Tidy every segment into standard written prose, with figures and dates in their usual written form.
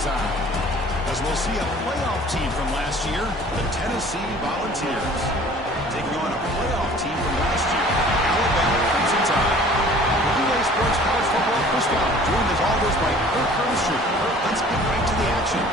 time. As we'll see a playoff team from last year, the Tennessee Volunteers, taking on a playoff team from last year, Alabama Crimson Tide. The UA Sports College Football Pushback, joined as always by Kirk Herbstreit. Kirk, let's get right to the action.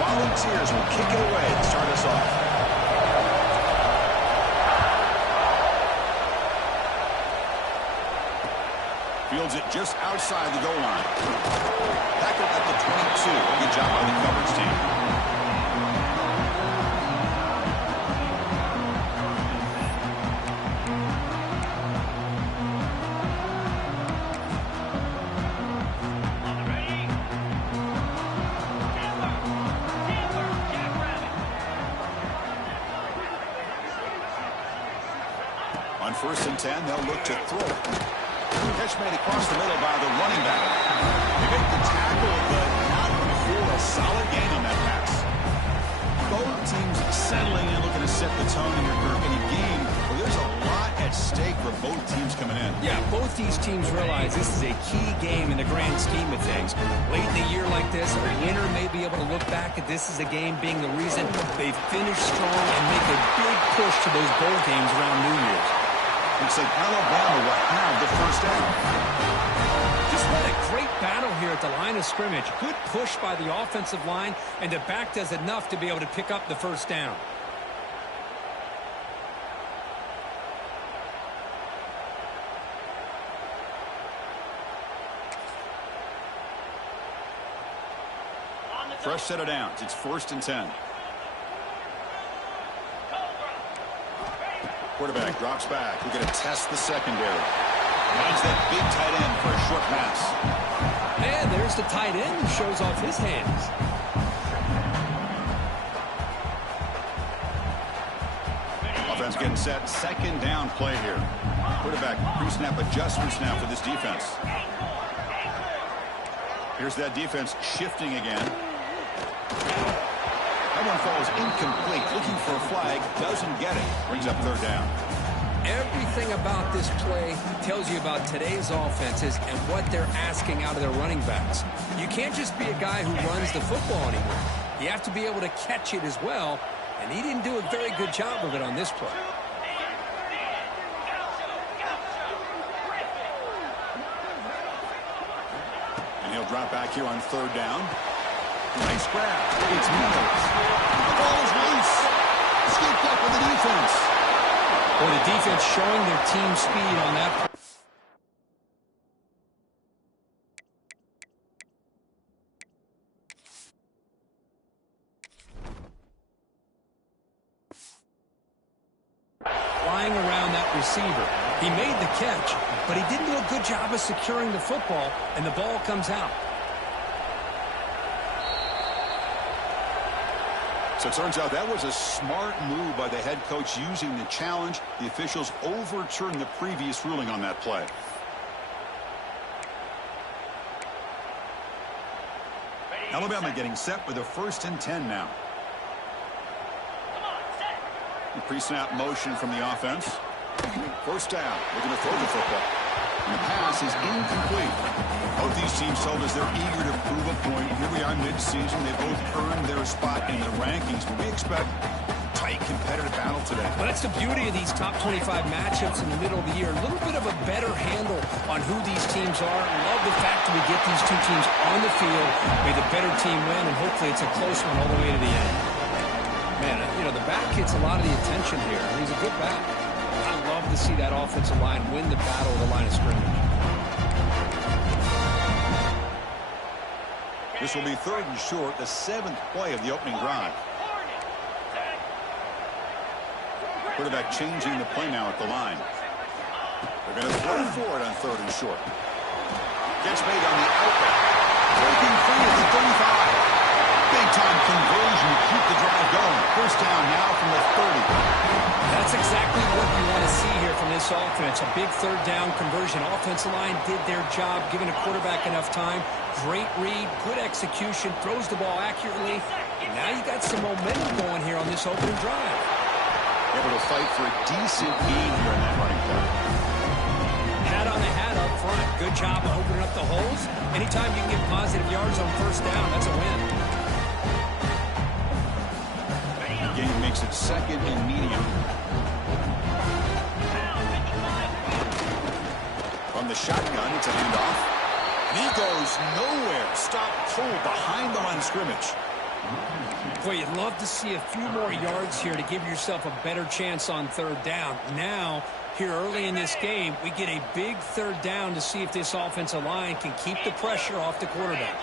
Volunteers will kick it away to start us off. Fields it just outside the goal line. Tackled at the 22. Good job by the coverage team. On 1st and 10, they'll look to throw. Catch made across the middle by the running back. They make the tackle, but not before a solid gain on that pass. Both teams settling in, looking to set the tone in a game where there's a lot at stake for both teams coming in. Yeah, both these teams realize this is a key game in the grand scheme of things. Late in the year like this, a winner may be able to look back at this as a game being the reason they finish strong and make a big push to those bowl games around New Year's. Looks like Alabama will have the first down. Just what a great battle here at the line of scrimmage. Good push by the offensive line, and the back does enough to be able to pick up the first down. Fresh set of downs. It's 1st and 10. Quarterback drops back. We're going to test the secondary. Finds that big tight end for a short pass. And there's the tight end who shows off his hands. Offense getting set. 2nd down play here. Quarterback pre-snap adjustments now for this defense. Here's that defense shifting again. That one falls incomplete. Looking for a flag. Doesn't get it. Brings up 3rd down. Everything about this play tells you about today's offenses and what they're asking out of their running backs. You can't just be a guy who runs the football anymore. You have to be able to catch it as well, and he didn't do a very good job of it on this play. And he'll drop back here on 3rd down. Nice grab. It's Mills. The ball is loose. Scooped up with the defense. Well, the defense showing their team speed on that. Flying around that receiver. He made the catch, but he didn't do a good job of securing the football, and the ball comes out. So it turns out that was a smart move by the head coach using the challenge. The officials overturned the previous ruling on that play. Alabama getting set with a 1st and 10 now. Pre-snap motion from the offense. 1st down. Looking to throw the football. And the pass is incomplete. Both these teams told us they're eager to prove a point. Here we are mid-season. They both earned their spot in the rankings. But we expect tight, competitive battle today. Well, that's the beauty of these top 25 matchups in the middle of the year. A little bit of a better handle on who these teams are. Love the fact that we get these two teams on the field. May the better team win, and hopefully it's a close one all the way to the end. Man, you know, the back gets a lot of the attention here. He's a good back. I love to see that offensive line win the battle of the line of scrimmage. This will be 3rd and short, the 7th play of the opening drive. Quarterback changing the play now at the line. They're going to throw for it on 3rd and short. Catch made on the outlet. Breaking free at the 35. Big-time conversion to keep the drive going. 1st down now from the 30. That's That's exactly what you want to see here from this offense. A big third down conversion. Offensive line did their job, giving a quarterback enough time. Great read, good execution, throws the ball accurately. And now you got some momentum going here on this opening drive. Able to fight for a decent gain here in that running play. Hat on the hat up front. Good job of opening up the holes. Anytime you can get positive yards on first down, that's a win. The game makes it second and medium. From the shotgun, it's a handoff. And he goes nowhere. Stop cold behind the line of scrimmage. Boy, you'd love to see a few more yards here to give yourself a better chance on third down. Now, here early in this game, we get a big third down to see if this offensive line can keep the pressure off the quarterback.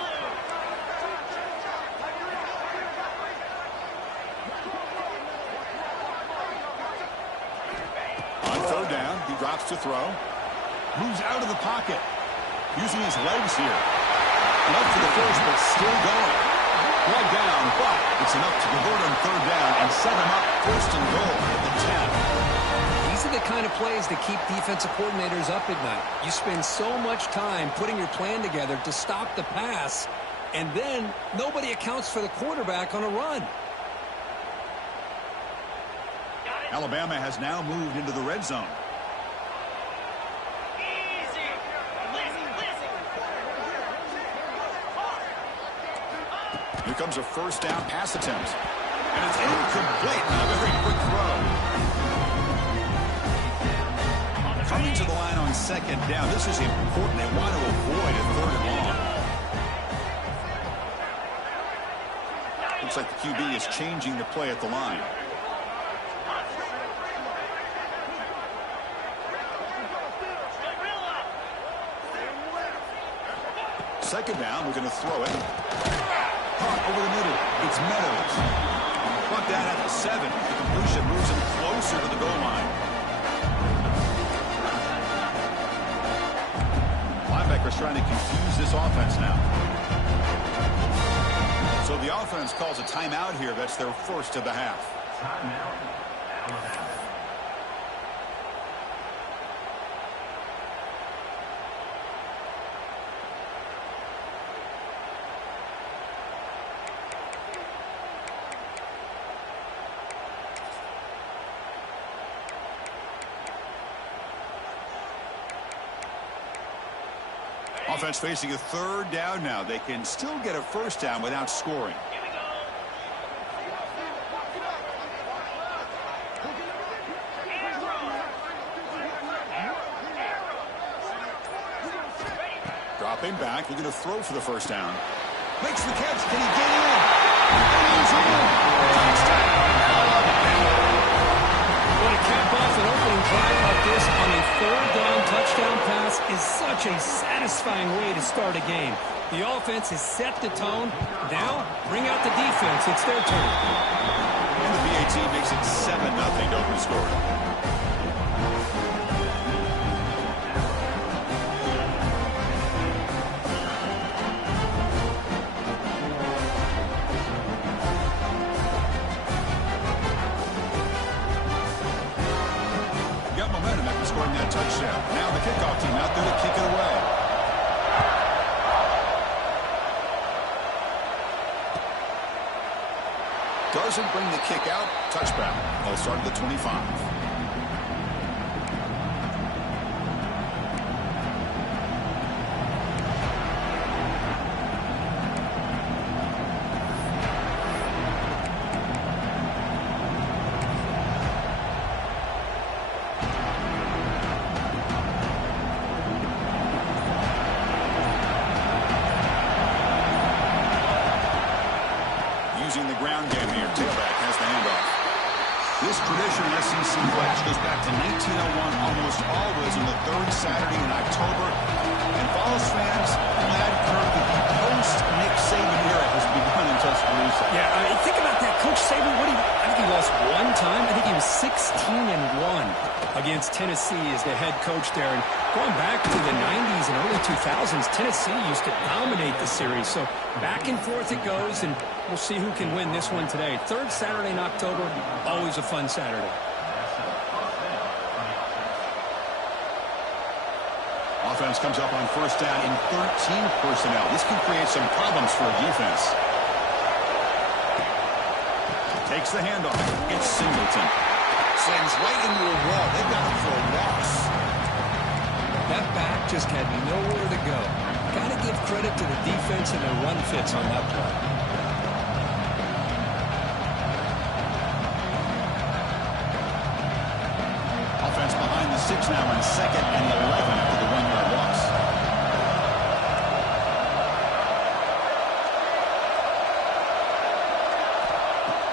On third down, he drops to throw. Moves out of the pocket. Using his legs here. Left for the first, but still going. One down, but it's enough to convert on third down and set him up first and goal at the 10. These are the kind of plays that keep defensive coordinators up at night. You spend so much time putting your plan together to stop the pass, and then nobody accounts for the quarterback on a run. Alabama has now moved into the red zone. Here comes a first down pass attempt. And it's incomplete. A very quick throw. Coming to the line on second down. This is important. They want to avoid a third and long. Looks like the QB is changing the play at the line. Second down, we're going to throw it. Caught over the middle. It's Meadows. Brought down at the 7. The completion moves him closer to the goal line. Linebackers trying to confuse this offense now. So the offense calls a timeout here. That's their first of the half. Offense facing a third down now. They can still get a first down without scoring. Dropping back, looking to throw for the first down. Makes the catch. Can he get in? And he's in. Well, to cap off an opening drive like this on a third down touchdown pass is such a satisfying way to start a game. The offense has set the tone. Now, bring out the defense. It's their turn. And the BAT makes it 7-0 to open score. Scoring that touchdown. Now the kickoff team out there to kick it away. Doesn't bring the kick out. Touchback. They'll start at the 25. Using the ground game here. Tailback has the handoff. This tradition in SEC Flash goes back to 1901, almost always on the third Saturday in October. And Vols fans, glad Kirk, that the post-Nick Saban era has begun in Tuscaloosa. Yeah, I mean, think about that. Coach Saban, I think he lost one time. I think he was 16-1 against Tennessee as the head coach there. And going back to the 90s and early 2000s, Tennessee used to dominate the series. So back and forth it goes, and we'll see who can win this one today. Third Saturday in October, always a fun Saturday. offense comes up on first down in 13 personnel. This can create some problems for a defense. Takes the handoff. It's Singleton. Sends right into a wall. They've got him for a loss. That back just had nowhere to go. Got to give credit to the defense and their run fits on that play. Offense behind the 6 now on 2nd and 11 after the 1-yard loss.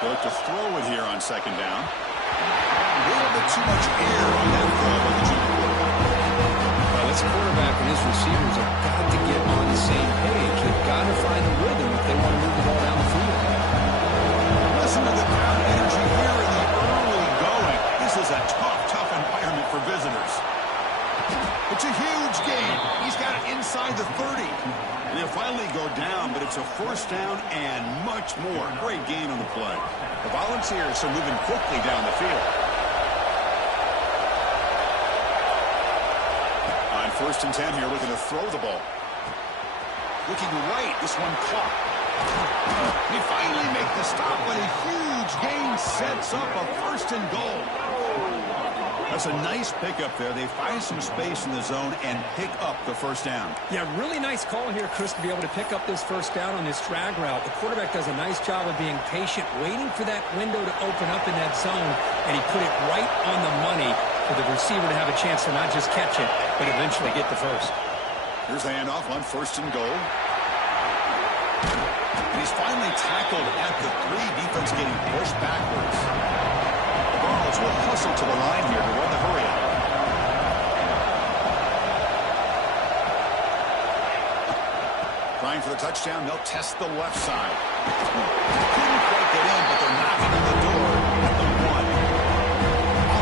They look to throw it here on 2nd down. A little bit too much air on that throw by the junior quarterback. Well, this quarterback and his receivers have got to get on the same page. They've got to find a rhythm if they want to move the ball down the field. Listen to the crowd energy here in the early going. This is a tough environment for visitors. It's a huge gain. He's got it inside the 30. And he'll finally go down, but it's a first down and much more. Great gain on the play. The Volunteers are moving quickly down the field. On 1st and 10 here, looking to throw the ball. Looking right, this one caught. They finally make the stop, but a huge gain sets up a 1st and goal. That's a nice pickup there. They find some space in the zone and pick up the first down. Yeah, really nice call here, Chris, to be able to pick up this first down on this drag route. The quarterback does a nice job of being patient, waiting for that window to open up in that zone, and he put it right on the money for the receiver to have a chance to not just catch it, but eventually get the first. Here's the handoff on 1st and goal. And he's finally tackled at the 3. Defense getting pushed backwards. The Vols will hustle to the line here to run the hurry out. Trying for the touchdown, they'll test the left side. Couldn't quite get in, but they're knocking on the door at the 1.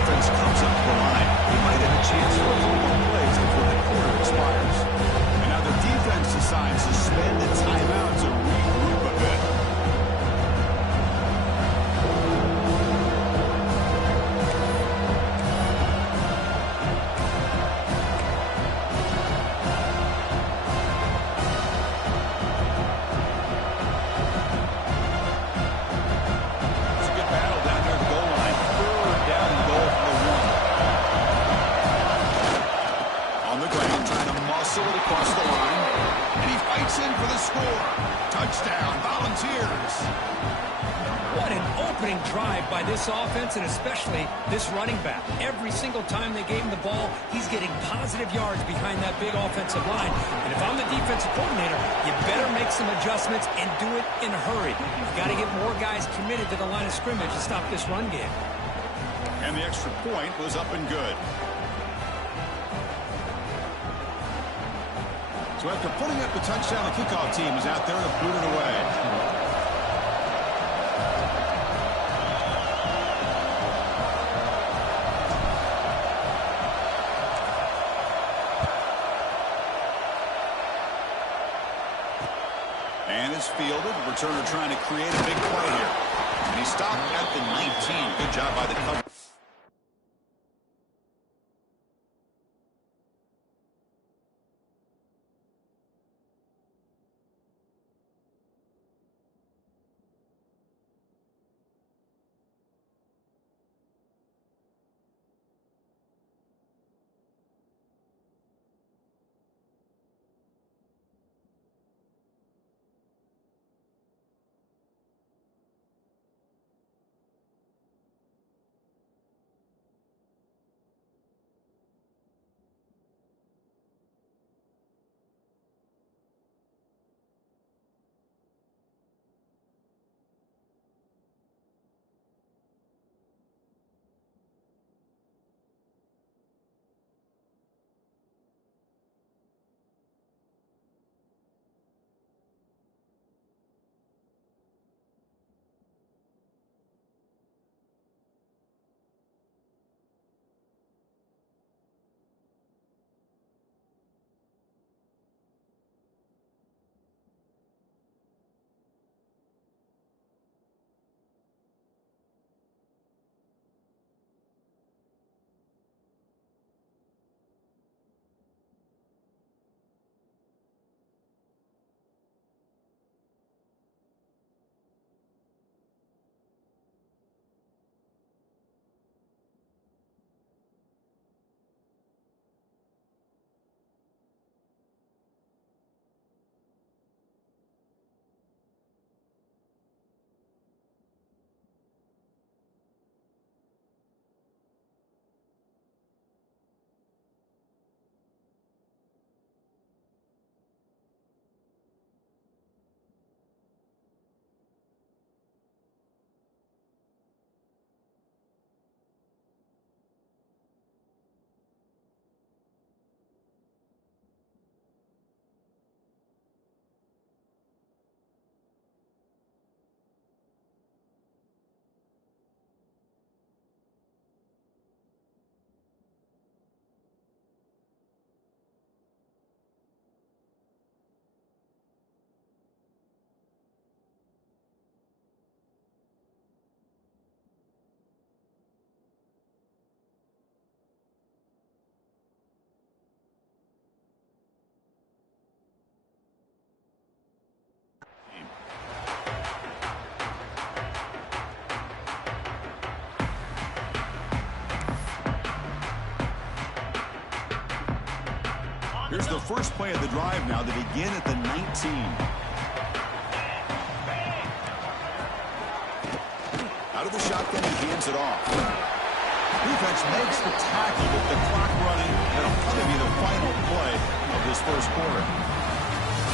Offense comes up the line. They might have a chance for a few more plays before the quarter expires. And now the defense decides to spend the timeout to regroup a bit. This offense and especially this running back. Every single time they gave him the ball, he's getting positive yards behind that big offensive line. And if I'm the defensive coordinator, you better make some adjustments and do it in a hurry. You've got to get more guys committed to the line of scrimmage to stop this run game. And the extra point was up and good. So after putting up the touchdown, the kickoff team is out there to boot it away. And it's fielded. Returner trying to create a big play here. And he stopped at the 19. Good job by the cover. Here's the first play of the drive now. They begin at the 19. Out of the shotgun, he hands it off. Defense makes the tackle with the clock running. That'll probably be the final play of this first quarter.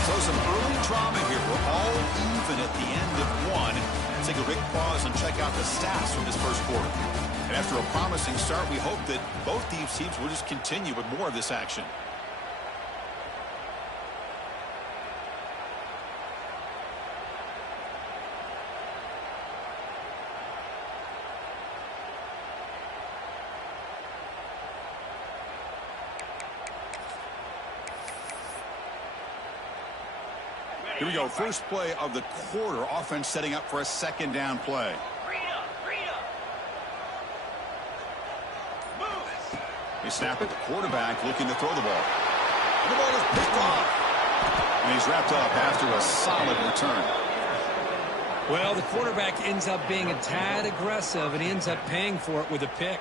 So some early drama here. We're all even at the end of one. Let's take a quick pause and check out the stats from this first quarter. And after a promising start, we hope that both these teams will just continue with more of this action. Here we go. First play of the quarter. Offense setting up for a second down play. They snap it. The quarterback looking to throw the ball. And the ball is picked off. And he's wrapped up after a solid return. Well, the quarterback ends up being a tad aggressive, and he ends up paying for it with a pick.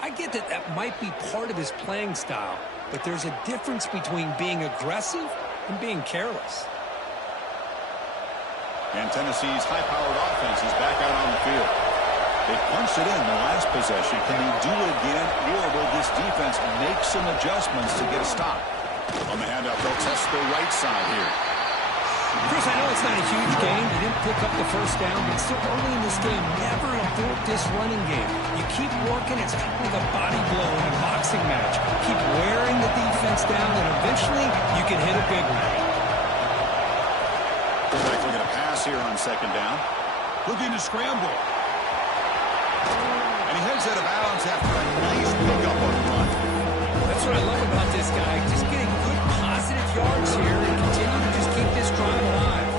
I get that that might be part of his playing style, but there's a difference between being aggressive and being careless. And Tennessee's high-powered offense is back out on the field. They punched it in the last possession. Can they do it again, or will this defense make some adjustments to get a stop? On the handoff, they'll test the right side here. Chris, I know it's not a huge game. They didn't pick up the first down, but still early in this game, never abort this running game. You keep working, it's kind of like a body blow in a boxing match. Keep wearing the defense down, and eventually you can hit a big one. Quarterback looking to pass here on second down. Looking to scramble. And he heads out of bounds after a nice pickup on the run. That's what I love about this guy. Just getting good positive yards here and continue to just keep this drive alive.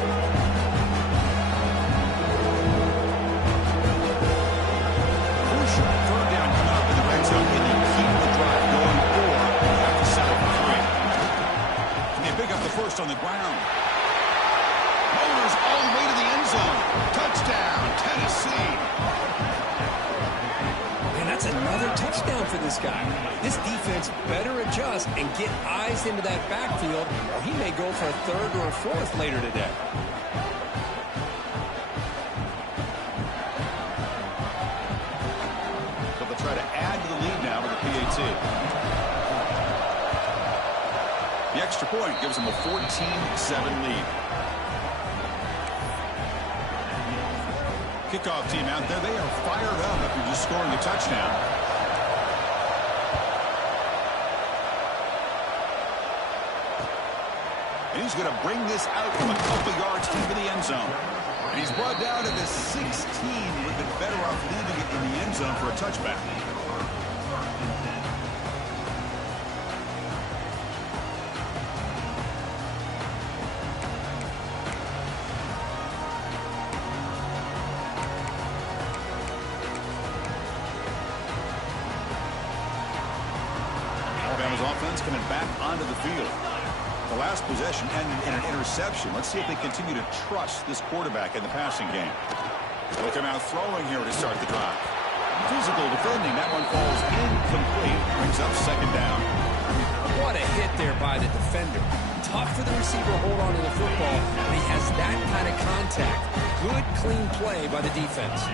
Crucial third down coming up in the red zone. Can they keep the drive going, or have to settle for three? Can they pick up the first on the ground? Motors all the way to the end zone. Touchdown, Tennessee. And that's another touchdown for this guy. This defense better adjust and get eyes into that backfield, or he may go for a third or a fourth later today. So they'll try to add to the lead now with the PAT. The extra point gives them a 14-7 lead. Kickoff team out there. They are fired up after just scoring a touchdown. And he's going to bring this out from a couple yards into the end zone. And he's brought down to the 16. Would have been better off leaving it in the end zone for a touchback. Offense coming back onto the field. The last possession ended in an interception. Let's see if they continue to trust this quarterback in the passing game. They'll come out throwing here to start the drive. Physical defending. That one falls incomplete. Brings up second down. What a hit there by the defender. Tough for the receiver to hold on to the football, but he has that kind of contact. Good, clean play by the defense.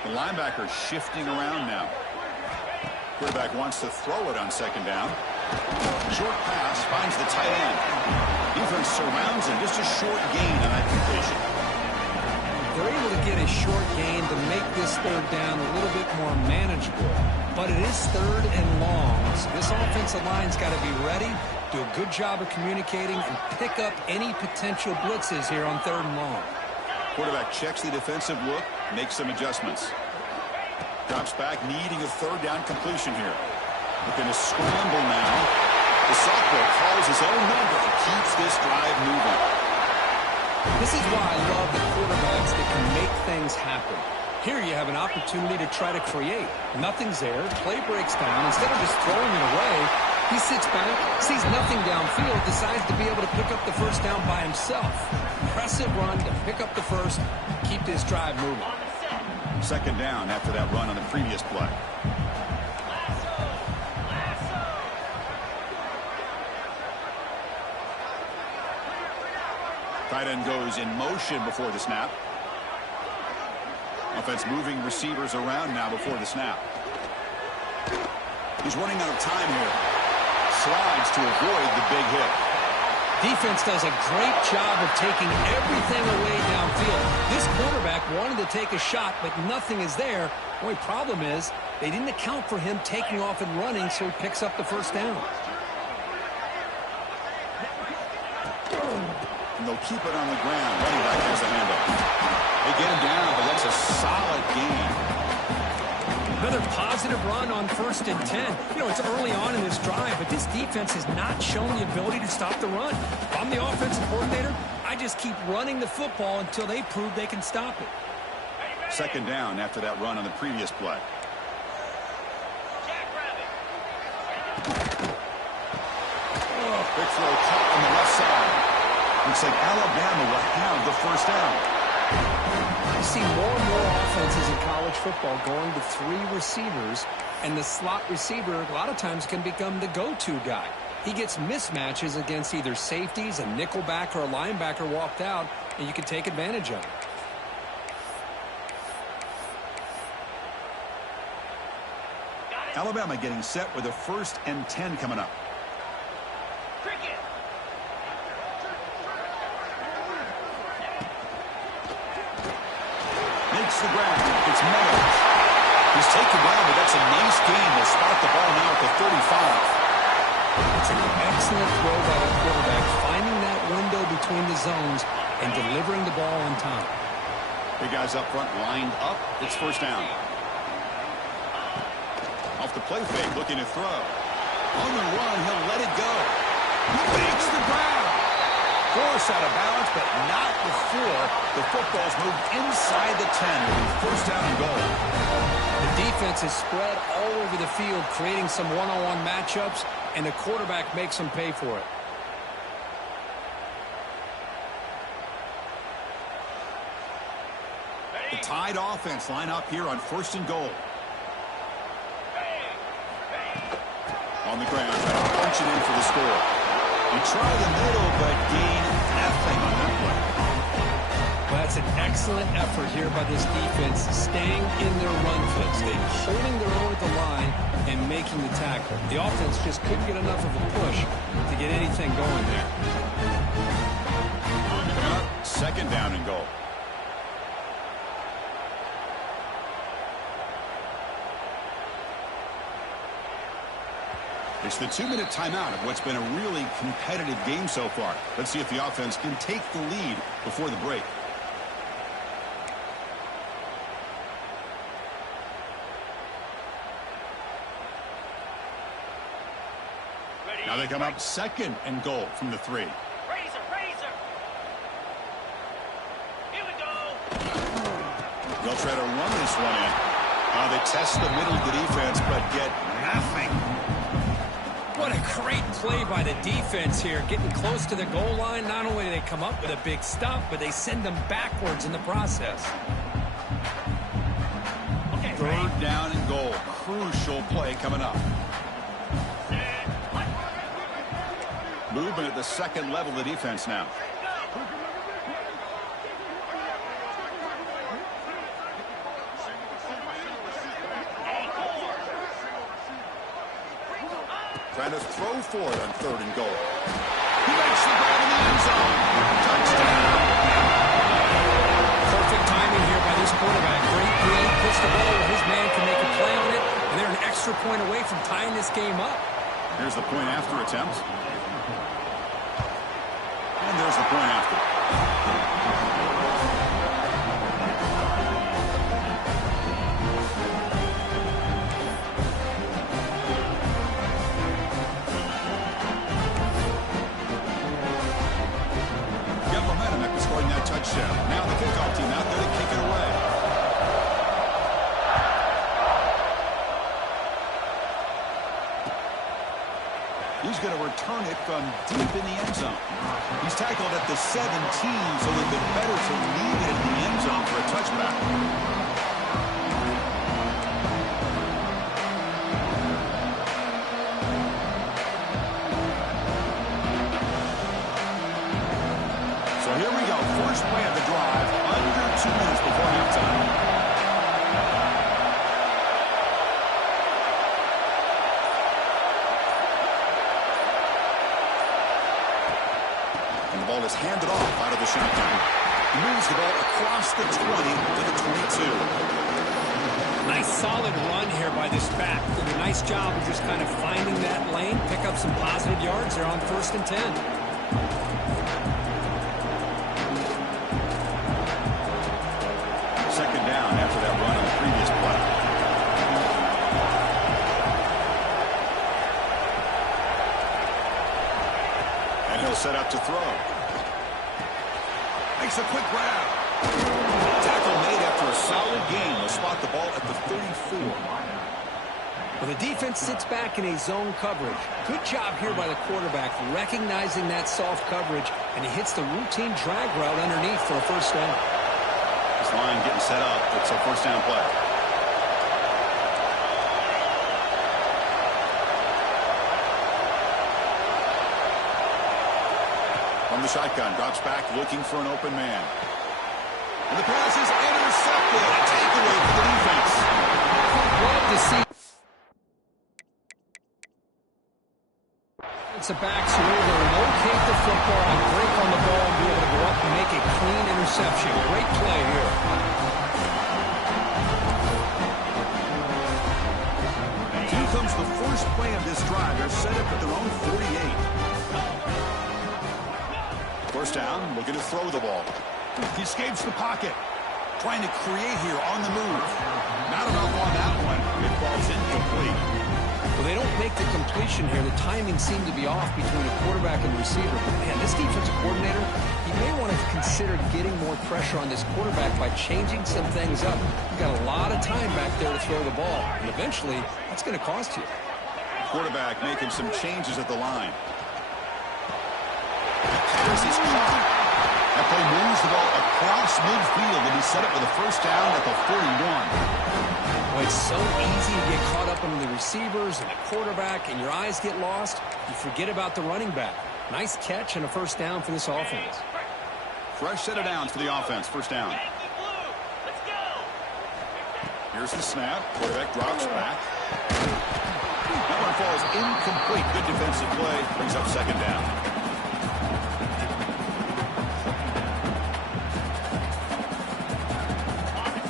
The linebacker shifting around now. Quarterback wants to throw it on second down. Short pass finds the tight end. Defense surrounds him. Just a short gain on that completion. They're able to get a short gain to make this third down a little bit more manageable. But it is third and long. So this offensive line's got to be ready, do a good job of communicating, and pick up any potential blitzes here on third and long. Quarterback checks the defensive look, makes some adjustments. Drops back, needing a third down completion here. Looking to scramble now. The sophomore calls his own number and keeps this drive moving. This is why I love the quarterbacks that can make things happen. Here you have an opportunity to try to create. Nothing's there. Play breaks down. Instead of just throwing it away, he sits back, sees nothing downfield, decides to be able to pick up the first down by himself. Impressive run to pick up the first, keep this drive moving. Second down after that run on the previous play. Tight end goes in motion before the snap. Offense moving receivers around now before the snap. He's running out of time here. Slides to avoid the big hit. Defense does a great job of taking everything away downfield. This quarterback wanted to take a shot, but nothing is there. The only problem is they didn't account for him taking off and running, so he picks up the first down. And they'll keep it on the ground. Running back has the handoff. They get him down, but that's a solid gain. Another positive run on 1st and 10. You know, it's early on in this drive, but this defense has not shown the ability to stop the run. If I'm the offensive coordinator, I just keep running the football until they prove they can stop it. Second down after that run on the previous play. Oh, big throw caught on the left side. Looks like Alabama will have the first down. I see more and more offenses in college football going to 3 receivers, and the slot receiver a lot of times can become the go-to guy. He gets mismatches against either safeties, a nickelback, or a linebacker walked out, and you can take advantage of it. Alabama getting set with a 1st and 10 coming up. Makes the ground. It's Meadows. He's taken down, but that's a nice gain. They'll spot the ball now at the 35. It's an excellent throw by the quarterback, finding that window between the zones and delivering the ball on time. Big guys up front lined up. It's first down. Off the play fake, looking to throw. On the run, he'll let it go. He makes the ground. Force out of balance, but not before the football's moved inside the 10. It'll be first down and goal. The defense is spread all over the field, creating some one-on-one matchups, and the quarterback makes them pay for it. The tied offense line up here on 1st and goal. On the ground, trying to punch it in for the score. He tried the middle, but gained nothing on that play. Well, that's an excellent effort here by this defense, staying in their run fits. They're holding their own at the line and making the tackle. The offense just couldn't get enough of a push to get anything going there. Second down and goal. It's the 2-minute timeout of what's been a really competitive game so far. Let's see if the offense can take the lead before the break. Now they come up 2nd and goal from the 3. Razor. Here we go. They'll try to run this one in. They test the middle of the defense, but get nothing. What a great play by the defense here, getting close to the goal line. Not only do they come up with a big stop, but they send them backwards in the process. Okay, 3rd down and goal. Crucial play coming up. Movement at the 2nd level of the defense now. Trying to throw for it on 3rd and goal. He makes the grab in the end zone. Touchdown. Perfect timing here by this quarterback. Great read, puts the ball where his man can make a play on it, and they're an extra point away from tying this game up. Here's the point after attempt. And there's the point after. Got momentum after scoring that touchdown. Now the kickoff team out there to kick it away. He's going to return it from deep in the end zone. He's tackled at the 17, so a little bit better to leave it in the end zone for a touchback. across the 20 to the 22. Nice solid run here by this back. Did a nice job of just kind of finding that lane, pick up some positive yards there on 1st and 10. Second down after that run on the previous play. And he'll set up to throw. Makes a quick grab. Tackle made after a solid gain. They'll spot the ball at the 34. Well, the defense sits back in a zone coverage. Good job here by the quarterback recognizing that soft coverage, and he hits the routine drag route underneath for a first down. This line getting set up. It's a first down play. From the shotgun, drops back looking for an open man. And the pass is intercepted. A takeaway for the defense. Love to see the backs who are able to locate the football and break on the ball and be able to go up and make a clean interception. Great play here. Here comes the first play of this drive. They're set up at their own 48. First down, looking to throw the ball. He escapes the pocket. Trying to create here on the move. Not enough on that one. It falls incomplete. Well, they don't make the completion here. The timing seemed to be off between a quarterback and receiver. But, man, this defensive coordinator, he may want to consider getting more pressure on this quarterback by changing some things up. You've got a lot of time back there to throw the ball. And eventually, that's going to cost you. Quarterback making some changes at the line. Pass is caught. That play moves the ball across midfield, and he set up with a first down at the 41. Well, it's so easy to get caught up in the receivers and the quarterback, and your eyes get lost. You forget about the running back. Nice catch and a first down for this offense. Fresh set of downs for the offense. First down. Here's the snap. Quarterback drops back. That one falls incomplete. Good defensive play. Brings up second down.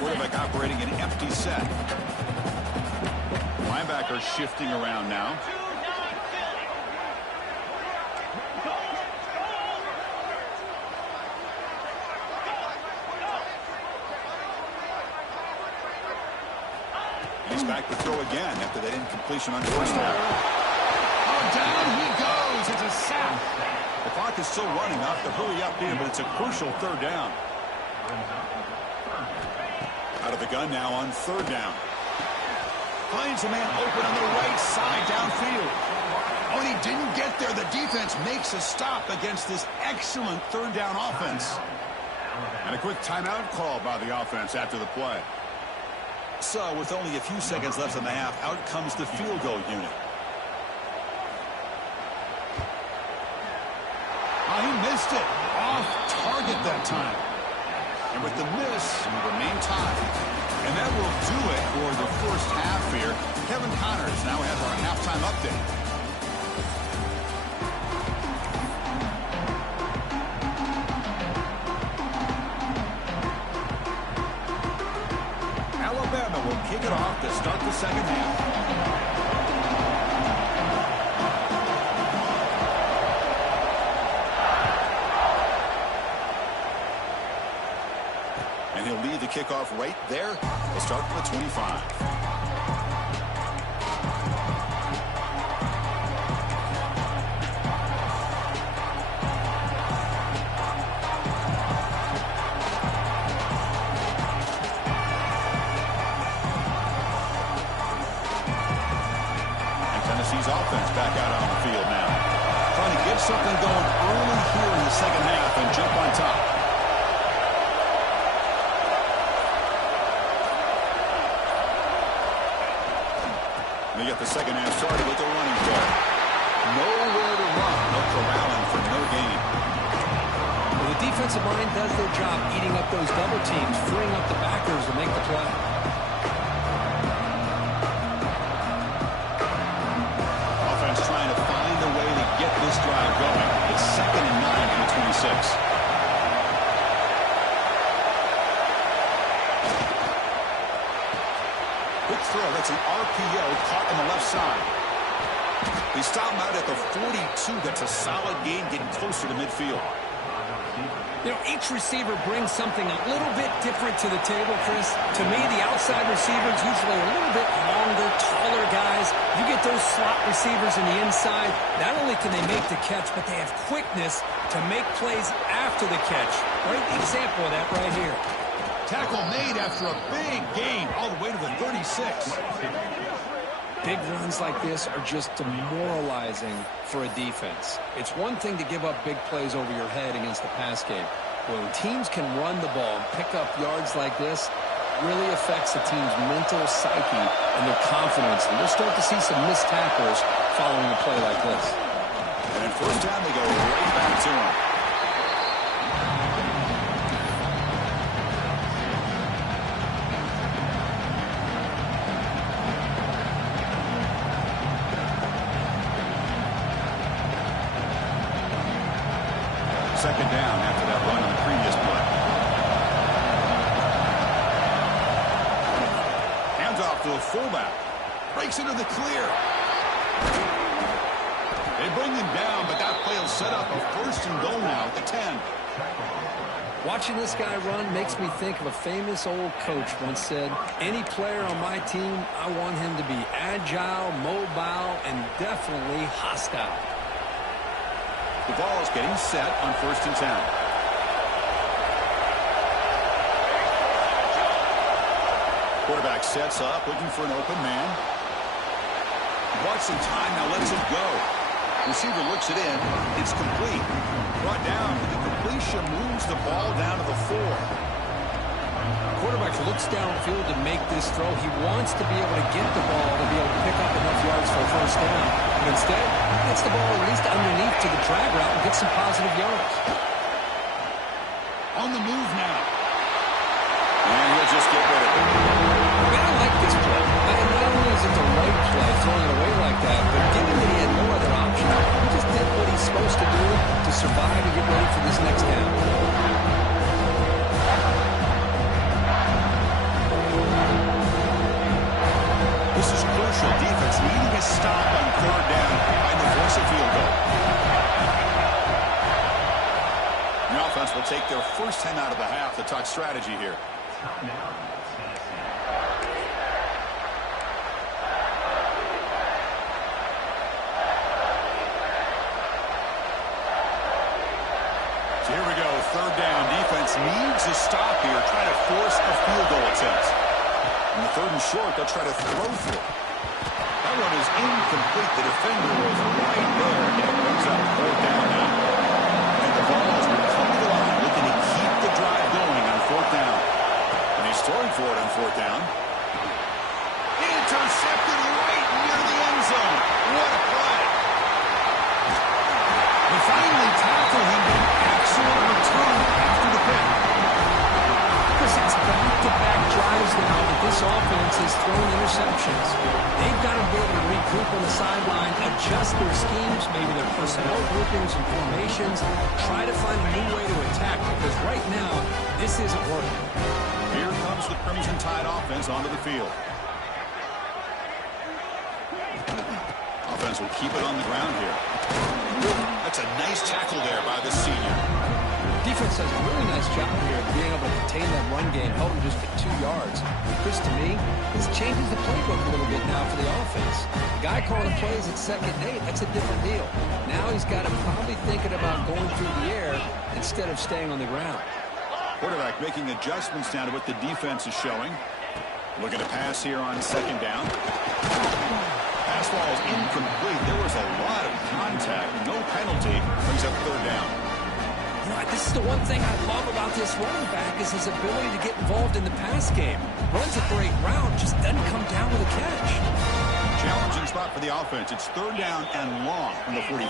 Quarterback operating an empty set. Linebacker shifting around now. He's back to throw again after that incompletion on first down. Oh, down he goes. It's a sack. The clock is still running. Not to hurry up here, but it's a crucial third down. Out of the gun now on third down. Finds a man open on the right side downfield. Oh, and he didn't get there. The defense makes a stop against this excellent third down offense. And a quick timeout call by the offense after the play. So, with only a few seconds left in the half, out comes the field goal unit. Oh, he missed it. Off target that time. And with the miss, we remain tied. And that will do it for the first half here. Kevin Connors now has our halftime update. Alabama will kick it off to start the second half. And he'll lead the kickoff right there. We'll start from the 25. And Tennessee's offense back out on the field now. Trying to get something going early here in the second half and jump on top. They get the second half started with the running play. Nowhere to run. No corralling for no gain. Well, the defensive line does their job eating up those double teams, freeing up the backers to make the play. Offense trying to find a way to get this drive going. It's 2nd and 9 from the 26. quick throw. That's an RPO caught on the left side. They stop him out at the 42. That's a solid gain, getting closer to midfield. You know, each receiver brings something a little bit different to the table, Chris. To me, the outside receivers usually a little bit longer, taller guys. You get those slot receivers in the inside. Not only can they make the catch, but they have quickness to make plays after the catch. Great example of that right here. Tackle made after a big gain all the way to the 36. Big runs like this are just demoralizing for a defense. It's one thing to give up big plays over your head against the pass game. When teams can run the ball and pick up yards like this, it really affects the team's mental psyche and their confidence. And we'll start to see some missed tackles following a play like this. And in first down, they go right back to him. Second down after that run on the previous play. Hands off to the fullback. Breaks into the clear. They bring him down, but that play will set up a first and goal now at the 10. Watching this guy run makes me think of a famous old coach once said, any player on my team, I want him to be agile, mobile, and definitely hostile. The ball is getting set on first and 10. Quarterback sets up, looking for an open man. Bought some time, now lets it go. Receiver looks it in. It's complete. Brought down. The completion moves the ball down to the 4. Quarterback looks downfield to make this throw. He wants to be able to get the ball to be able to pick up enough yards for a first down. But instead, he gets the ball at least underneath to the drag route and gets some positive yards. On the move now. And he'll just get rid of it. I mean, I like this play. Not only is it the right play, throwing it away like that, but given that he had no other option, he just did what he's supposed to do to survive and get ready for this next down. This is crucial. Defense needing a stop on third down and to force a field goal. The offense will take their first 10 out of the half to talk strategy here. So here we go. Third down. Defense needs a stop here. Try to force a field goal attempt. On the third and short, they'll try to throw through. That one is incomplete. The defender was right there, and it brings up fourth down now. And the Vols will come to the line, looking to keep the drive going on fourth down. And he's throwing for it on fourth down. Intercepted right near the end zone. What a play. They finally tackle him, but an excellent return after the pick. It's back-to-back drives now that this offense is throwing interceptions. They've got to be able to regroup on the sideline, adjust their schemes, maybe their personnel groupings and formations, try to find a new way to attack, because right now, this isn't working. Here comes the Crimson Tide offense onto the field. Offense will keep it on the ground here. That's a nice tackle there by the senior. Defense does a really nice job here of being able to contain that run game, held him just for 2 yards. Chris, to me, this changes the playbook a little bit now for the offense. The guy calling plays at second and 8, that's a different deal. Now he's got to probably thinking about going through the air instead of staying on the ground. Quarterback making adjustments now to what the defense is showing. Looking to pass here on second down. Pass ball is incomplete. There was a lot of contact. No penalty. Brings up third down. You know, this is the one thing I love about this running back is his ability to get involved in the pass game. Runs a great route, just doesn't come down with a catch. Challenging spot for the offense. It's third down and long from the 45.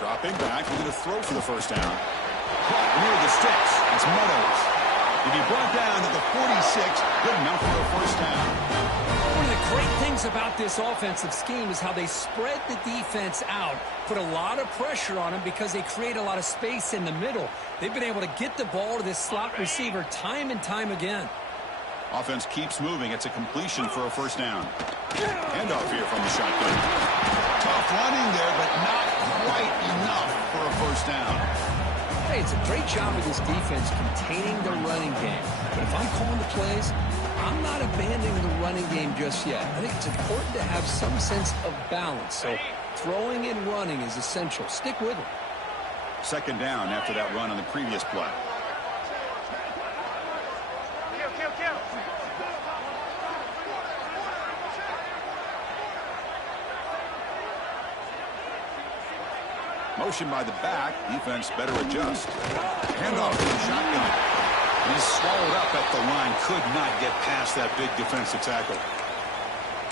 Dropping back, looking to throw for the first down. Caught near the sticks. It's Meadows. He'll be brought down to the 46. Good enough for a first down. One of the great things about this offensive scheme is how they spread the defense out, put a lot of pressure on them because they create a lot of space in the middle. They've been able to get the ball to this slot receiver time and time again. Offense keeps moving. It's a completion for a first down. Handoff here from the shotgun. Tough running there, but not quite enough for a first down. Hey, it's a great job of this defense containing the running game. But if I'm calling the plays, I'm not abandoning the running game just yet. I think it's important to have some sense of balance. So throwing and running is essential. Stick with it. Second down after that run on the previous play. Motion by the back. Defense better adjust. Handoff to the shotgun. And he's swallowed up at the line. Could not get past that big defensive tackle.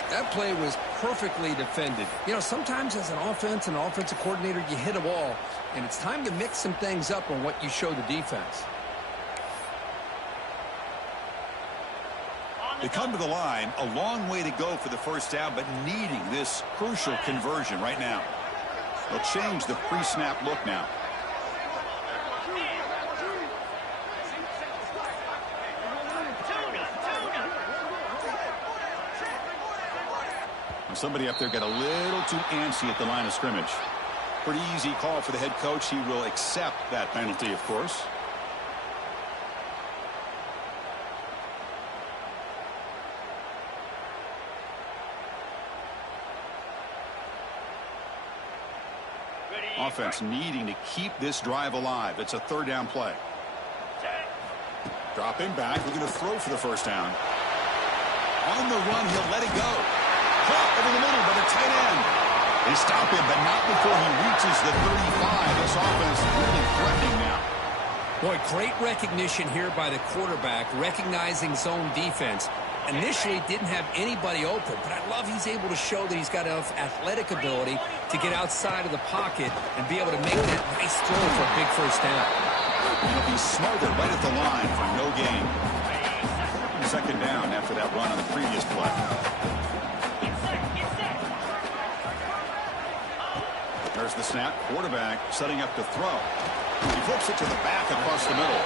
That play was perfectly defended. You know, sometimes as an offense and an offensive coordinator, you hit a wall, and it's time to mix some things up on what you show the defense. They come to the line. A long way to go for the first down, but needing this crucial conversion right now. They'll change the pre-snap look now. Somebody up there got a little too antsy at the line of scrimmage. Pretty easy call for the head coach. He will accept that penalty, of course. Offense needing to keep this drive alive. It's a third down play. Dropping back. We're going to throw for the first down. On the run, he'll let it go. Caught over the middle by the tight end. They stop him, but not before he reaches the 35. This offense really threatening now. Boy, great recognition here by the quarterback, recognizing zone defense. Initially didn't have anybody open, but I love he's able to show that he's got enough athletic ability to get outside of the pocket and be able to make that nice throw for a big first down. He'll be smothered right at the line for no gain. Second down after that run on the previous play. There's the snap. Quarterback setting up to throw. He flips it to the back across the middle.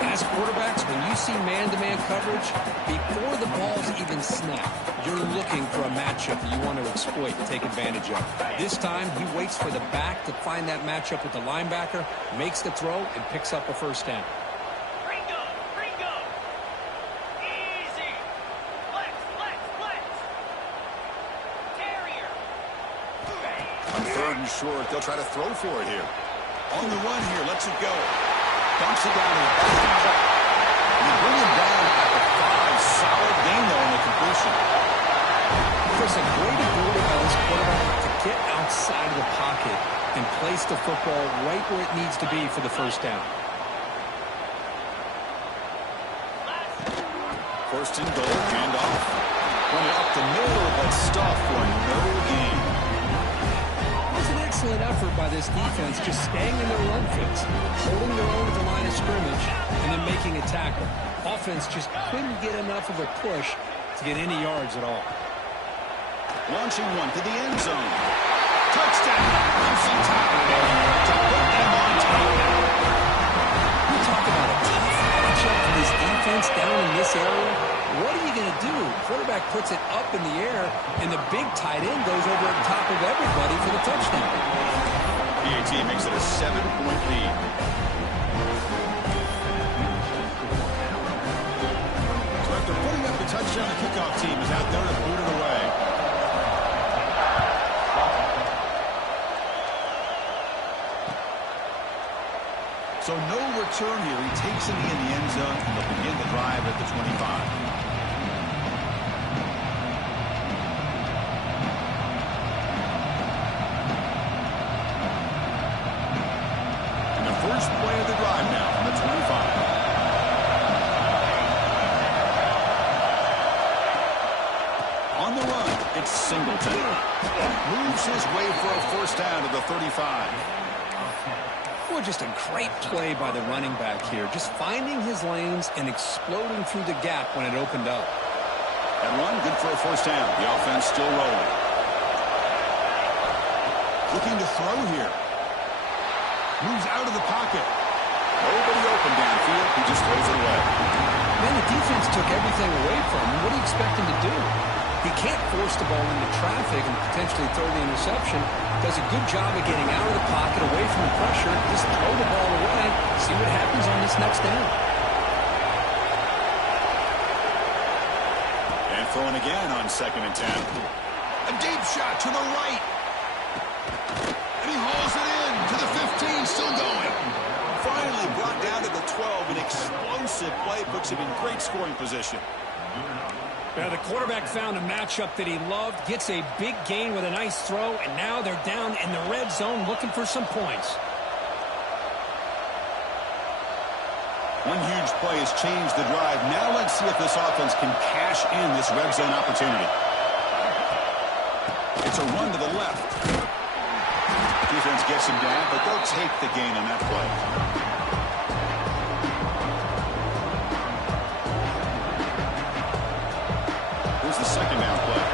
As quarterbacks, when you see man-to-man coverage, before the ball's even snapped, you're looking for a matchup that you want to exploit and take advantage of. This time, he waits for the back to find that matchup with the linebacker, makes the throw, and picks up a first down. Ringo. Easy. Flex. Carrier. On third and short, they'll try to throw for it here. On the run here, lets it go. Dumps it down to the back. They bring him down at the 5. Solid gain, though, in the completion. There's a great ability by this quarterback to get outside of the pocket and place the football right where it needs to be for the first down. First and goal, handoff. Run it up the middle, but stuffed for no gain. Excellent effort by this defense, just staying in their run fits, holding their own at the line of scrimmage, and then making a tackle. Offense just couldn't get enough of a push to get any yards at all. Launching one to the end zone. Touchdown! Clemson tackle to put them on top. You talk about a tough matchup for this defense down in this area. What are you going to do? Quarterback puts it up in the air, and the big tight end goes over the top of everybody for the touchdown. PAT makes it a 7-point lead. So after putting up the touchdown, the kickoff team is out there to boot it away. So no return here. He takes it in the end zone, and they'll begin the drive at the 25. First play of the drive now from the 25. On the run, it's Singleton. Moves his way for a first down to the 35. Well, just a great play by the running back here. Just finding his lanes and exploding through the gap when it opened up. That run, good for a first down. The offense still rolling. Looking to throw here. Moves out of the pocket. Nobody open downfield. He just throws it away. Man, the defense took everything away from him. What do you expect him to do? He can't force the ball into traffic and potentially throw the interception. Does a good job of getting out of the pocket, away from the pressure. Just throw the ball away. See what happens on this next down. And throwing again on 2nd and 10. A deep shot to the right. And he hauls it in to the 15, still going. Finally brought down to the 12. An explosive play puts him in great scoring position. Yeah, the quarterback found a matchup that he loved, gets a big gain with a nice throw, and now they're down in the red zone looking for some points. One huge play has changed the drive. Now let's see if this offense can cash in this red zone opportunity. It's a run to the left. Defense gets him down, but they'll take the gain on that play. Here's the 2nd down play.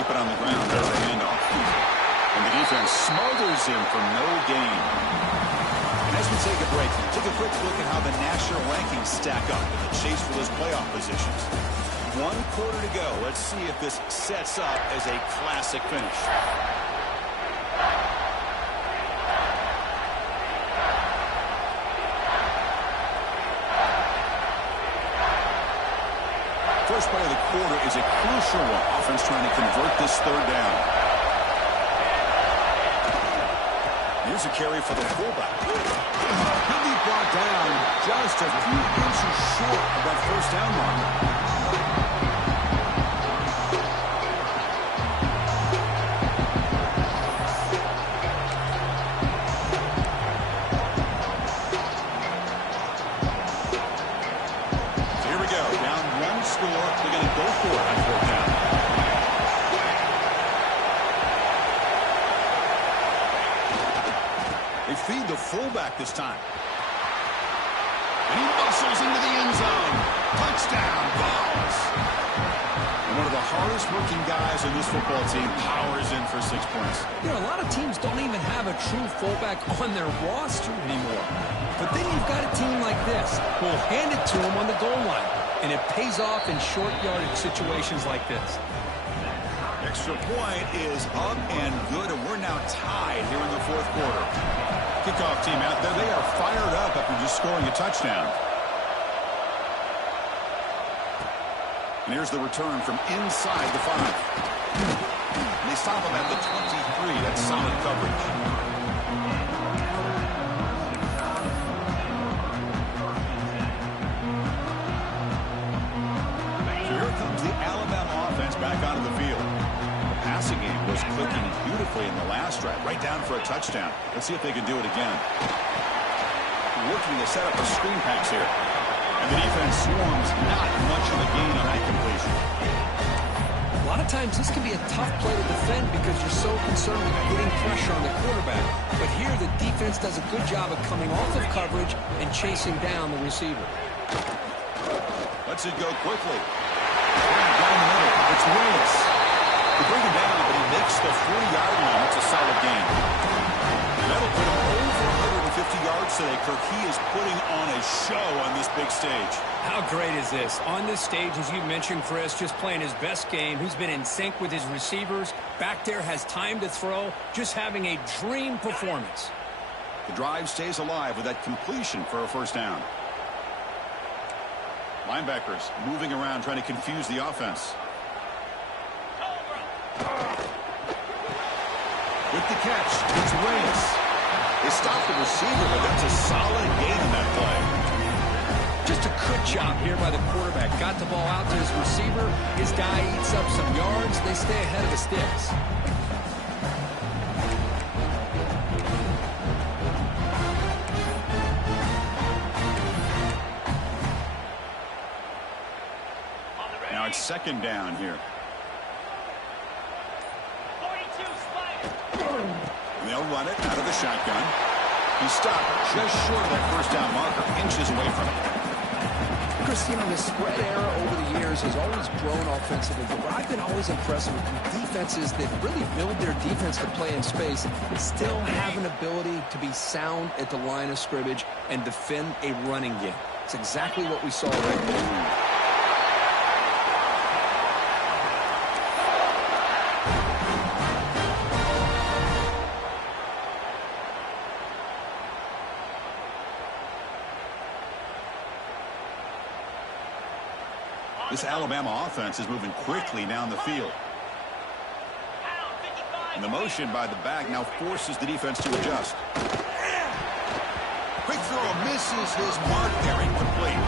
Keep it on the ground. There's the handoff. And the defense smothers him for no gain. And as we take a break, take a quick look at how the national rankings stack up in the chase for those playoff positions. 1 quarter to go. Let's see if this sets up as a classic finish. First play of the quarter is a crucial one. Offense trying to convert this 3rd down. Here's a carry for the fullback. He'll be brought down just a few inches short of that 1st down mark. Feed the fullback this time. And he muscles into the end zone. Touchdown, Balls. And one of the hardest working guys on this football team powers in for 6 points. You know, a lot of teams don't even have a true fullback on their roster anymore. But then you've got a team like this who will hand it to him on the goal line. And it pays off in short yardage situations like this. Extra point is up and good, and we're now tied here in the 4th quarter. Kickoff team out there. They are fired up after just scoring a touchdown. And here's the return from inside the 5. And they stop him at the 23. That's solid coverage. So here comes the Alabama offense back onto the field. The passing game was clicking beautifully in the last drive, right down for a touchdown. Let's see if they can do it again. Working to set up a screen pass here. And the defense swarms not much of a gain on that completion. A lot of times this can be a tough play to defend because you're so concerned with getting pressure on the quarterback. But here the defense does a good job of coming off of coverage and chasing down the receiver. Lets it go quickly. Down the middle. It's Reyes. They bring him down, but he makes the 40-yard line. It's a solid gain. And that'll put him over 150 yards today. Kirk, he is putting on a show on this big stage. How great is this? On this stage, as you mentioned, Chris, just playing his best game. He's been in sync with his receivers. Back there, has time to throw. Just having a dream performance. The drive stays alive with that completion for a first down. Linebackers moving around, trying to confuse the offense. With the catch, it's Reyes. They stop the receiver, but that's a solid gain in that play. Just a good job here by the quarterback. Got the ball out to his receiver. His guy eats up some yards. They stay ahead of the sticks. Now it's second down here. 40 they'll run it out of the shotgun. He stopped just short of that first down marker, inches away from it. Chris, you know, the spread era over the years has always grown offensively, but I've been always impressed with defenses that really build their defense to play in space, still have an ability to be sound at the line of scrimmage and defend a running game. It's exactly what we saw right there. This Alabama offense is moving quickly down the field. And the motion by the back now forces the defense to adjust. Quick throw misses his mark there, incomplete.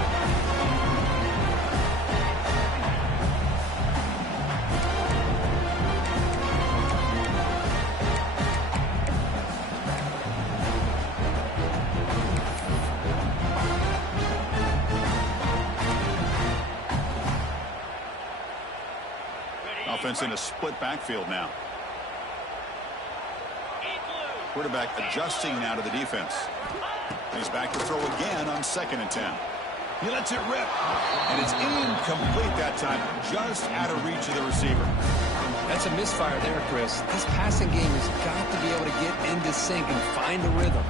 Offense in a split backfield now. Quarterback adjusting now to the defense. He's back to throw again on 2nd and 10. He lets it rip. And it's incomplete that time, just out of reach of the receiver. That's a misfire there, Chris. This passing game has got to be able to get into sync and find a rhythm.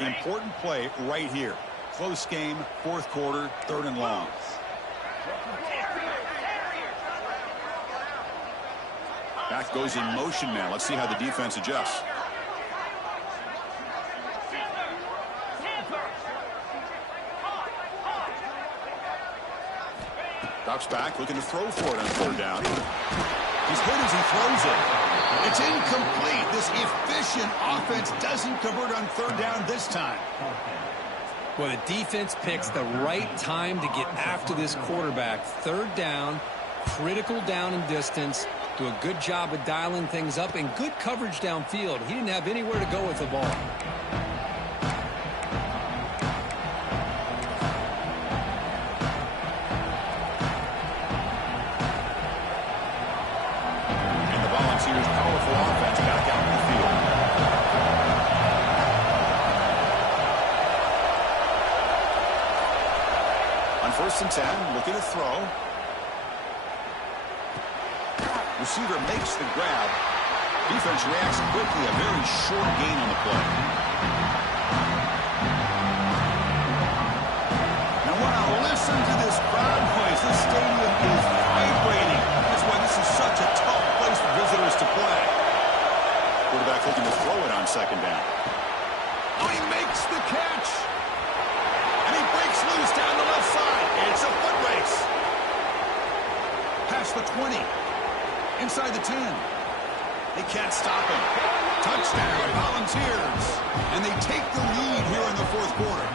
Important play right here. Close game, 4th quarter, 3rd and long. Back goes in motion now. Let's see how the defense adjusts. Drops back, looking to throw for it on 3rd down. He's hit as he throws it. It's incomplete. This efficient offense doesn't convert on 3rd down this time. Well, the defense picks the right time to get after this quarterback. 3rd down, critical down and distance. Do a good job of dialing things up and good coverage downfield. He didn't have anywhere to go with the ball. Powerful offense back out in the field. On 1st and 10, looking to throw. Receiver makes the grab. Defense reacts quickly. A very short gain on the play. Now, wow, listen to this crowd noise. This stadium is vibrating. That's why this is such a tough place for visitors to play. Quarterback looking to throw it on 2nd down. Oh, he makes the catch. And he breaks loose down the left side. It's a foot race. Past the 20. Inside the 10. They can't stop him. Touchdown, Volunteers. And they take the lead here in the 4th quarter.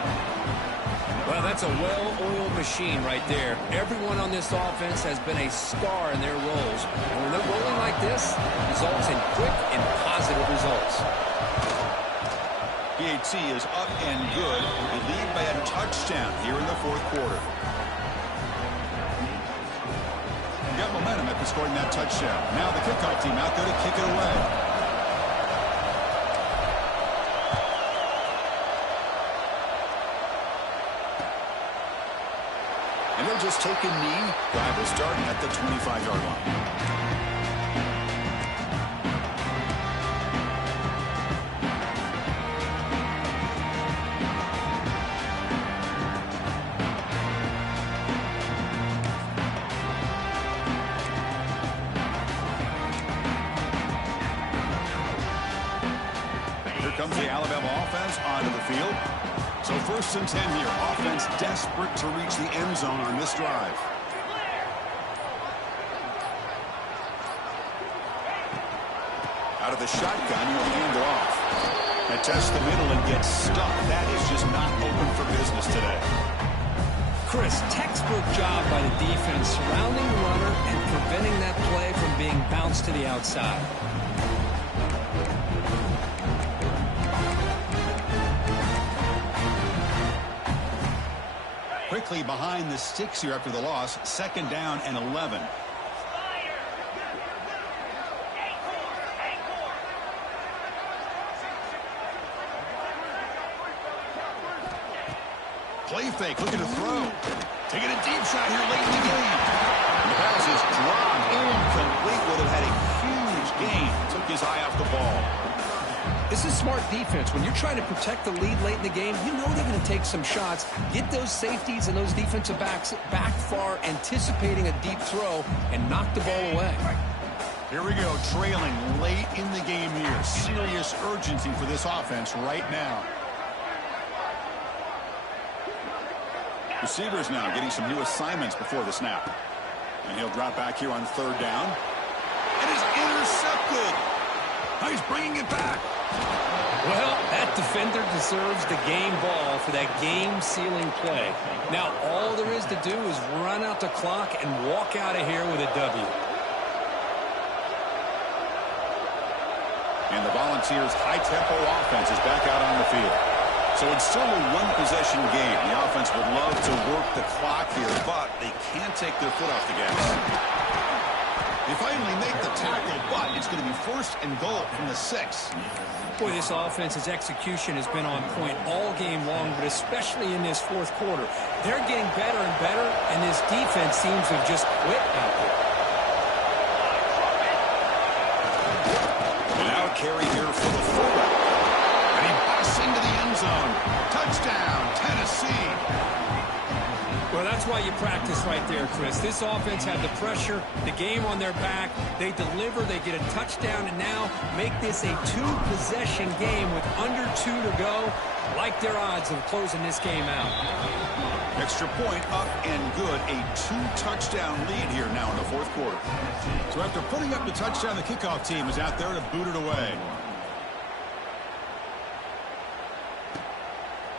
Well, that's a well-oiled machine right there. Everyone on this offense has been a star in their roles. And when they're rolling like this, it results in quick and positive results. PAT is up and good. They lead by a touchdown here in the 4th quarter. Got momentum after scoring that touchdown. Now the kickoff team out there to kick it away. And they'll just take a knee. Drive will start at the 25-yard line. Comes the Alabama offense onto the field. So 1st and 10 here. Offense desperate to reach the end zone on this drive. Out of the shotgun, he'll hand it off. And test the middle and gets stuck. That is just not open for business today. Chris, textbook job by the defense surrounding the runner and preventing that play from being bounced to the outside. quickly behind the sticks here after the loss. 2nd down and 11. Play fake, looking to throw. Taking a deep shot here late in the game. And the pass is dropped. Incomplete. Would have had a huge gain. Took his eye off the ball. This is smart defense. When you're trying to protect the lead late in the game, you know they're going to take some shots. Get those safeties and those defensive backs back far, anticipating a deep throw, and knock the ball away. Here we go, trailing late in the game here. Serious urgency for this offense right now. Receivers now getting some new assignments before the snap. And he'll drop back here on 3rd down. And is intercepted. Now he's bringing it back. Well, that defender deserves the game ball for that game-sealing play. Now, all there is to do is run out the clock and walk out of here with a W. And the Volunteers' high-tempo offense is back out on the field. So it's still a one-possession game. The offense would love to work the clock here, but they can't take their foot off the gas. They finally make the tackle, but it's going to be 1st and goal from the 6. Boy, this offense's execution has been on point all game long, but especially in this 4th quarter. They're getting better and better, and this defense seems to have just quit out there. And now a carry here for the fullback. And he busts into the end zone. Touchdown, Tennessee. Well, that's why you practice right there, Chris. This offense had the pressure, the game on their back. They deliver, they get a touchdown, and now make this a 2-possession game with under 2 to go. Like their odds of closing this game out. Extra point up and good. A 2-touchdown lead here now in the 4th quarter. So after putting up the touchdown, the kickoff team is out there to boot it away.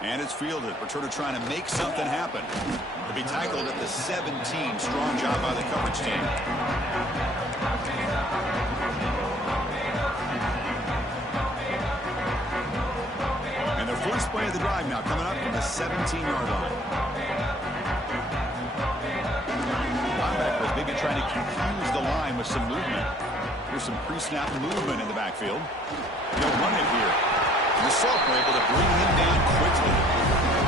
And it's fielded. Returner trying to make something happen. To be tackled at the 17. Strong job by the coverage team. And the first play of the drive now coming up from the 17-yard line. Linebackers maybe trying to confuse the line with some movement. There's some pre-snap movement in the backfield. They'll run it here. And the Sophomore able to bring him down quickly.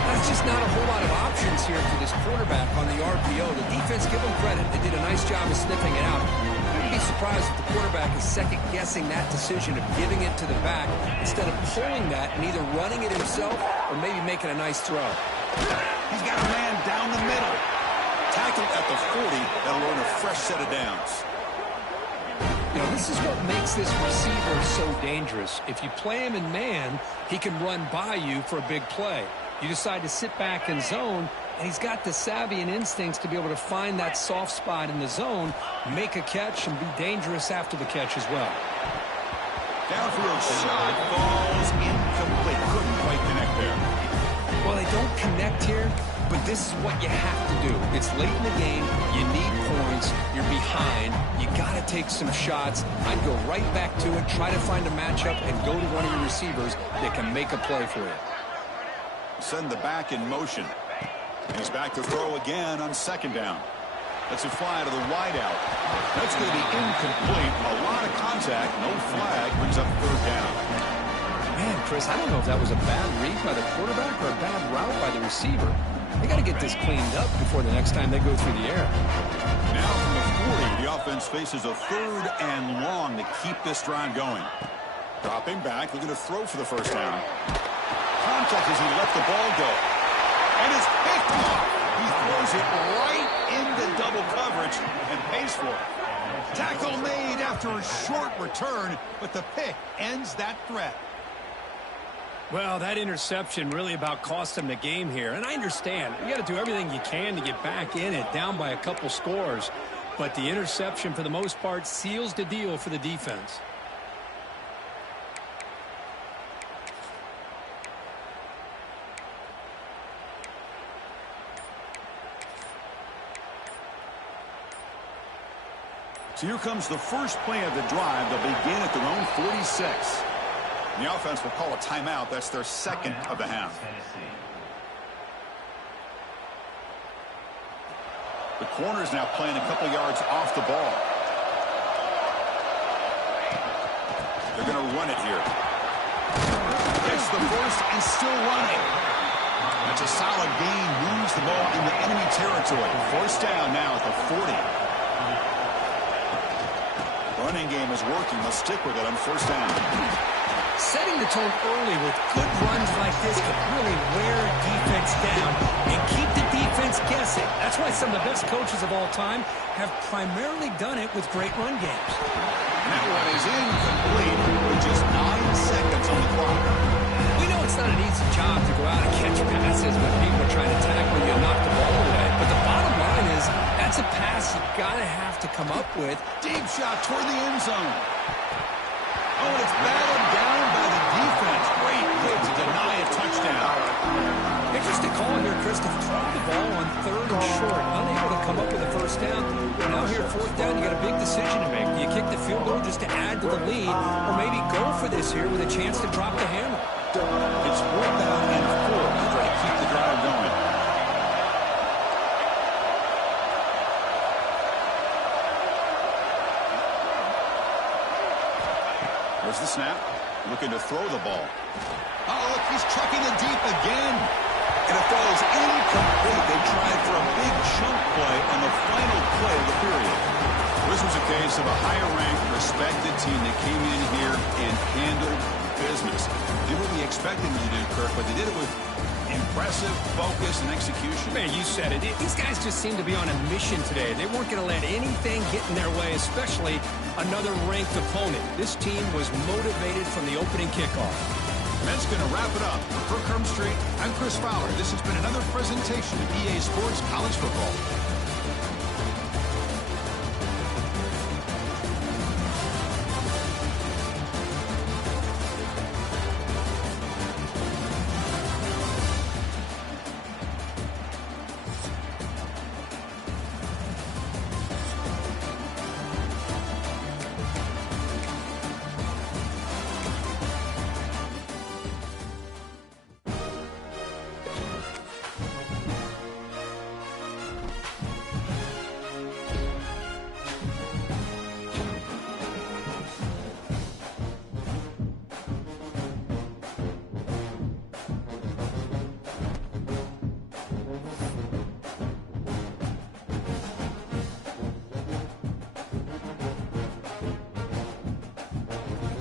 There's just not a whole lot of options here for this quarterback on the RPO. The defense, give them credit. They did a nice job of sniffing it out. I'd be surprised if the quarterback is second-guessing that decision of giving it to the back instead of pulling that and either running it himself or maybe making a nice throw. He's got a man down the middle. Tackled at the 40. That'll earn a fresh set of downs. You know, this is what makes this receiver so dangerous. If you play him in man, he can run by you for a big play. You decide to sit back in zone, and he's got the savvy and instincts to be able to find that soft spot in the zone, make a catch, and be dangerous after the catch as well. Downfield shot falls incomplete. Couldn't quite connect there. Well, they don't connect here, but this is what you have to do. It's late in the game. You need points. You're behind. You got to take some shots. I'd go right back to it, try to find a matchup, and go to one of your receivers that can make a play for you. Send the back in motion. He's back to throw again on 2nd down. Lets it fly to the wideout. That's going to be incomplete. A lot of contact. No flag. Brings up 3rd down. Man, Chris, I don't know if that was a bad read by the quarterback or a bad route by the receiver. They got to get this cleaned up before the next time they go through the air. Now from the 40, the offense faces a 3rd and long to keep this drive going. Dropping back, looking to throw for the 1st down. Contact as he let the ball go. And it's picked off. He throws it right into double coverage and pays for it. Tackle made after a short return, but the pick ends that threat. Well, that interception really about cost them the game here. And I understand. You got to do everything you can to get back in it, down by a couple scores. But the interception, for the most part, seals the deal for the defense. So here comes the first play of the drive. They'll begin at their own 46. And the offense will call a timeout. That's their 2nd of the half. The corner's now playing a couple yards off the ball. They're going to run it here. Gets the first and still running. That's a solid gain. Moves the ball into enemy territory. First down now at the 40. Running game is working. Let's stick with it on first down. Setting the tone early with good runs like this can really wear defense down and keep the defense guessing. That's why some of the best coaches of all time have primarily done it with great run games. And that one is incomplete with just 9 seconds on the clock. We know it's not an easy job to go out and catch passes when people are trying to tackle you and knock the ball away. But the bottom line is that's a pass you got to have to come up with. Deep shot toward the end zone. Oh, and it's battled down by the defense. Great hit to deny a touchdown. Interesting call here, Chris, to throw the ball on 3rd and short. Unable to come up with a first down. Now here, 4th down, you got a big decision to make. Do you kick the field goal just to add to the lead, or maybe go for this here with a chance to drop the hammer? It's 4th down and 4 to try to keep the drive going. There's the snap. Looking to throw the ball. Oh, look, he's chucking it deep again. And it throws incomplete. They tried for a big chunk play on the final play of the period. This was a case of a higher-ranked, respected team that came in here and handled business. Did what we expected them to do, Kirk, but they did it with impressive focus and execution. Man, you said it. These guys just seem to be on a mission today. They weren't going to let anything get in their way, especially another ranked opponent. This team was motivated from the opening kickoff. That's going to wrap it up. For Kirk Street, I'm Chris Fowler. This has been another presentation of EA Sports College Football.